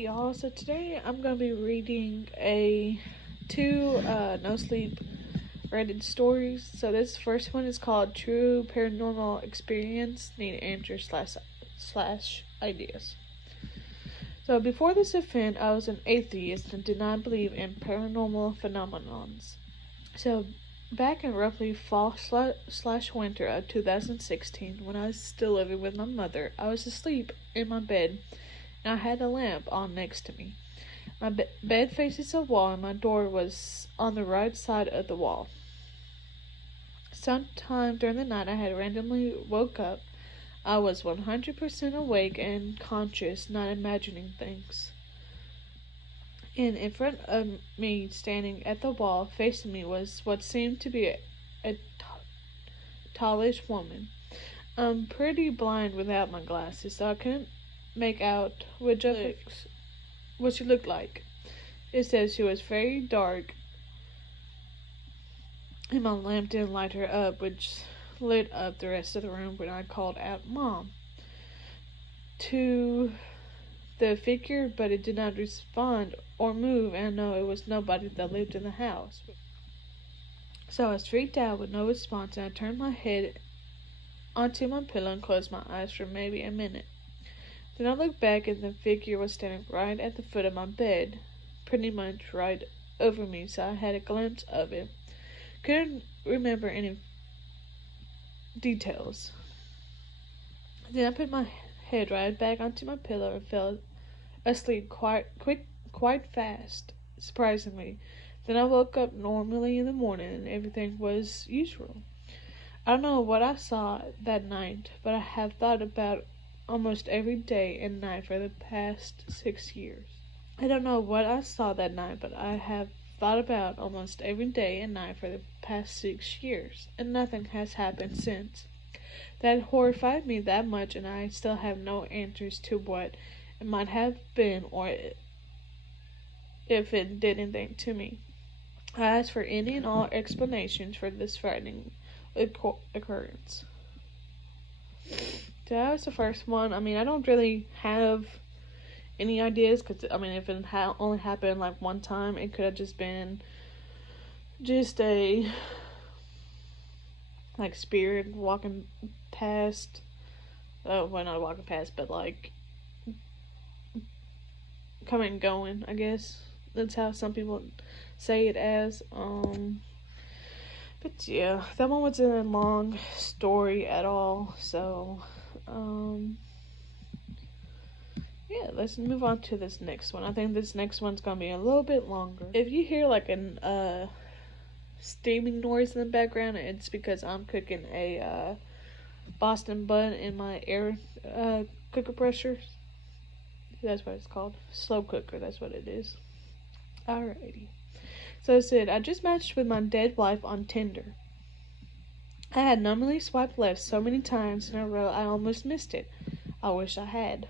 Hey y'all, so today I'm going to be reading two no sleep Reddit stories. So this first one is called True Paranormal Experience Need Answers slash Ideas. So before this event, I was an atheist and did not believe in paranormal phenomenons. So back in roughly fall slash winter of 2016, when I was still living with my mother, I was asleep in my bed and I had a lamp on next to me. My bed faces a wall and my door was on the right side of the wall. Sometime during the night I had randomly woke up. I was 100% awake and conscious, not imagining things. And in front of me, standing at the wall, facing me, was what seemed to be a tallish woman. I'm pretty blind without my glasses, so I couldn't make out what she looked like. It said she was very dark, and my lamp didn't light her up, which lit up the rest of the room when I called out Mom to the figure, but it did not respond or move, and no, it was nobody that lived in the house. So I was freaked out with no response, and I turned my head onto my pillow and closed my eyes for maybe a minute. Then I looked back, and the figure was standing right at the foot of my bed, pretty much right over me, so I had a glimpse of it. Couldn't remember any details. Then I put my head right back onto my pillow and fell asleep quite fast, surprisingly. Then I woke up normally in the morning and everything was usual. I don't know what I saw that night, but I have thought about almost every day and night for the past 6 years. I don't know what I saw that night, but I have thought about almost every day and night for the past 6 years, and nothing has happened since. That horrified me that much, and I still have no answers to what it might have been or if it did anything to me. I asked for any and all explanations for this frightening occurrence. So that was the first one. I don't really have any ideas because, if it only happened like one time, it could have just been just a like spirit walking past. Oh, well, not walking past, but like coming and going, I guess. That's how some people say it as. But yeah, that one wasn't a long story at all. So, yeah, let's move on to this next one. I think this next one's gonna be a little bit longer. If you hear like an steaming noise in the background, it's because I'm cooking a Boston bun in my air cooker pressure. That's what it's called. Slow cooker, that's what it is. Alrighty. So it said, I just matched with my dead wife on Tinder. I had normally swiped left so many times in a row I almost missed it. I wish I had.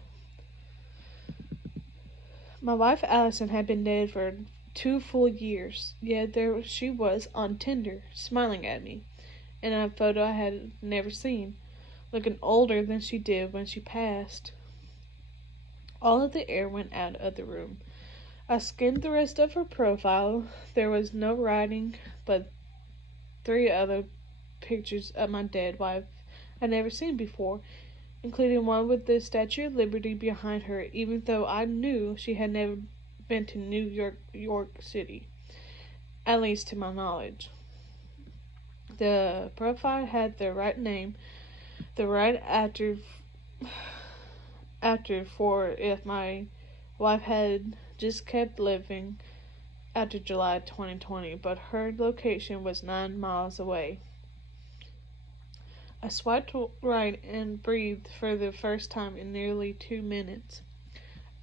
My wife Allison had been dead for 2 full years, yet there she was on Tinder, smiling at me, in a photo I had never seen, looking older than she did when she passed. All of the air went out of the room. I skimmed the rest of her profile. There was no writing, but 3 other pictures of my dead wife I'd never seen before, including one with the Statue of Liberty behind her, even though I knew she had never been to New York City, at least to my knowledge. The profile had the right name, the right actor for if my wife had just kept living after July 2020, but her location was 9 miles away. I swiped right and breathed for the first time in nearly 2 minutes.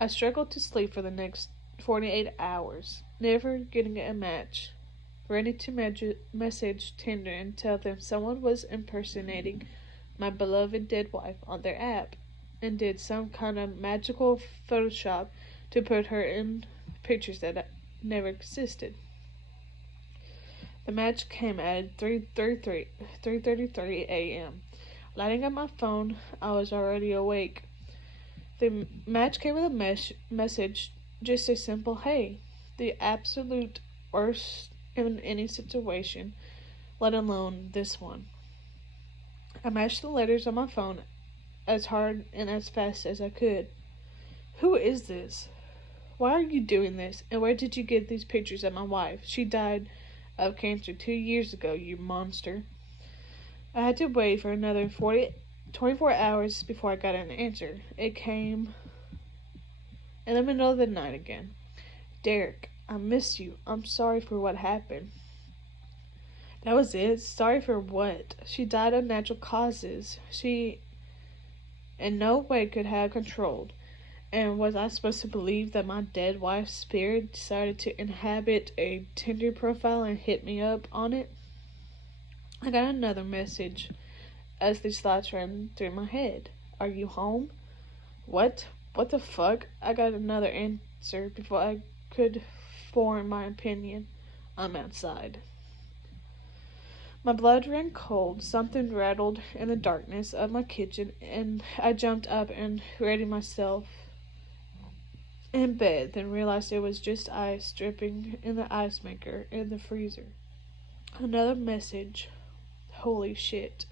I struggled to sleep for the next 48 hours, never getting a match. Ready to message Tinder and tell them someone was impersonating my beloved dead wife on their app and did some kind of magical Photoshop to put her in pictures that never existed. The match came at 3:33 a.m. Lighting up my phone, I was already awake. The match came with a message Just a simple hey. The absolute worst in any situation, let alone this one. I mashed the letters on my phone as hard and as fast as I could. Who is this? Why are you doing this? And where did you get these pictures of my wife? She died of cancer 2 years ago, you monster. I had to wait for another 24 hours before I got an answer. It came in the middle of the night again. Derek, I miss you. I'm sorry for what happened. That was it? Sorry for what? She died of natural causes. She in no way could have controlled. And was I supposed to believe that my dead wife's spirit decided to inhabit a Tinder profile and hit me up on it? I got another message as these thoughts ran through my head. Are you home? What? What the fuck? I got another answer before I could form my opinion. I'm outside. My blood ran cold. Something rattled in the darkness of my kitchen, and I jumped up and readied myself in bed, then realized it was just ice dripping in the ice maker in the freezer. Another message. Holy shit.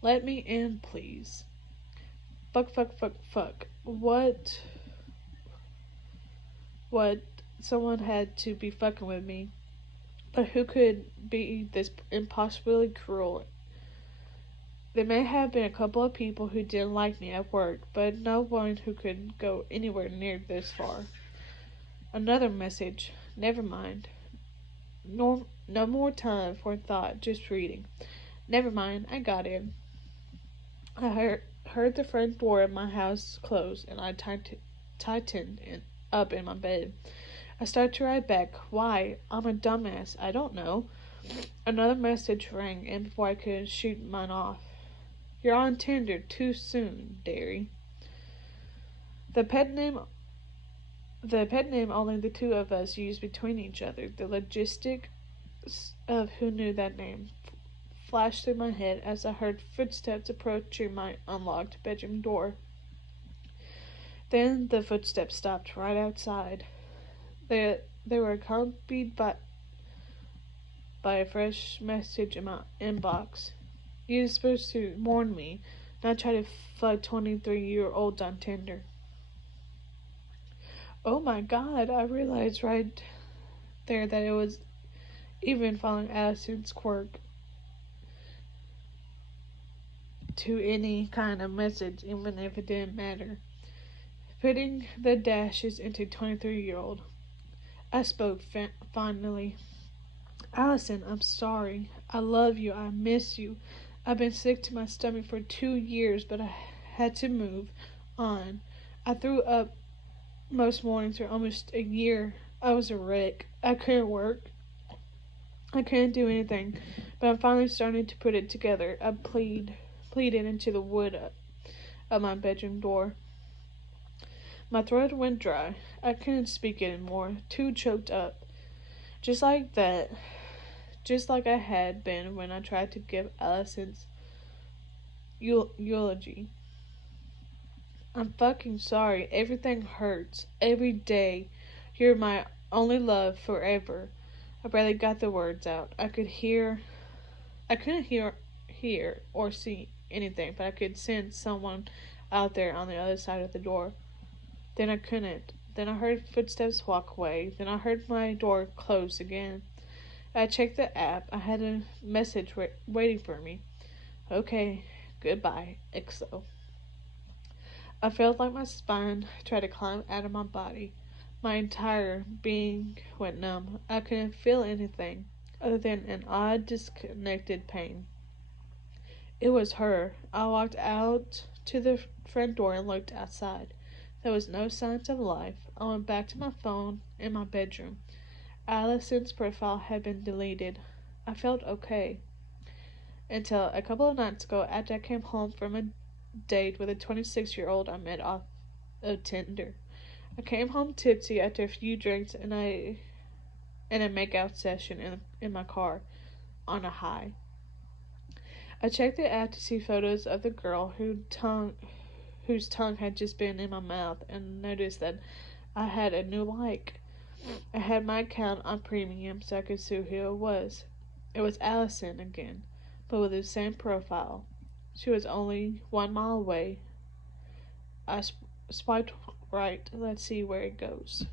Let me in, please. Fuck, fuck, fuck, fuck. What? What? Someone had to be fucking with me. But who could be this impossibly cruel? There may have been a couple of people who didn't like me at work, but no one who could go anywhere near this far. Another message. Never mind. No more time for thought, just reading. Never mind, I got in. I heard the front door of my house close, and I tightened up in my bed. I started to write back. Why? I'm a dumbass. I don't know. Another message rang, and before I could shoot mine off. You're on Tinder too soon, Derry. The pet name only the two of us used between each other. The logistics of who knew that name flashed through my head as I heard footsteps approaching my unlocked bedroom door. Then the footsteps stopped right outside. They were accompanied by a fresh message in my inbox. You're supposed to warn me, not try to fuck 23-year-olds on Tinder. Oh my god, I realized right there that it was even following Addison's quirk to any kind of message, even if it didn't matter. Putting the dashes into 23-year-old. I spoke finally. Allison, I'm sorry. I love you. I miss you. I've been sick to my stomach for 2 years, but I had to move on. I threw up most mornings for almost a year. I was a wreck. I couldn't work. I couldn't do anything, but I'm finally starting to put it together. I pleaded into the wood of my bedroom door. My throat went dry. I couldn't speak anymore, too choked up. Just like that. Just like I had been when I tried to give Allison's eulogy. I'm fucking sorry. Everything hurts. Every day. You're my only love forever. I barely got the words out. I couldn't hear or see anything, but I could sense someone out there on the other side of the door. Then I couldn't. Then I heard footsteps walk away. Then I heard my door close again. I checked the app. I had a message waiting for me. Okay, goodbye, XO. I felt like my spine tried to climb out of my body. My entire being went numb. I couldn't feel anything other than an odd, disconnected pain. It was her. I walked out to the front door and looked outside. There was no signs of life. I went back to my phone in my bedroom. Allison's profile had been deleted. I felt okay. Until a couple of nights ago, after I came home from a date with a 26-year-old I met off of Tinder. I came home tipsy after a few drinks and a makeout session in my car on a high. I checked the app to see photos of the girl whose tongue had just been in my mouth and noticed that I had a new like. I had my account on premium so I could see who it was. It was Allison again, but with the same profile. She was only 1 mile away. I swiped right. Let's see where it goes.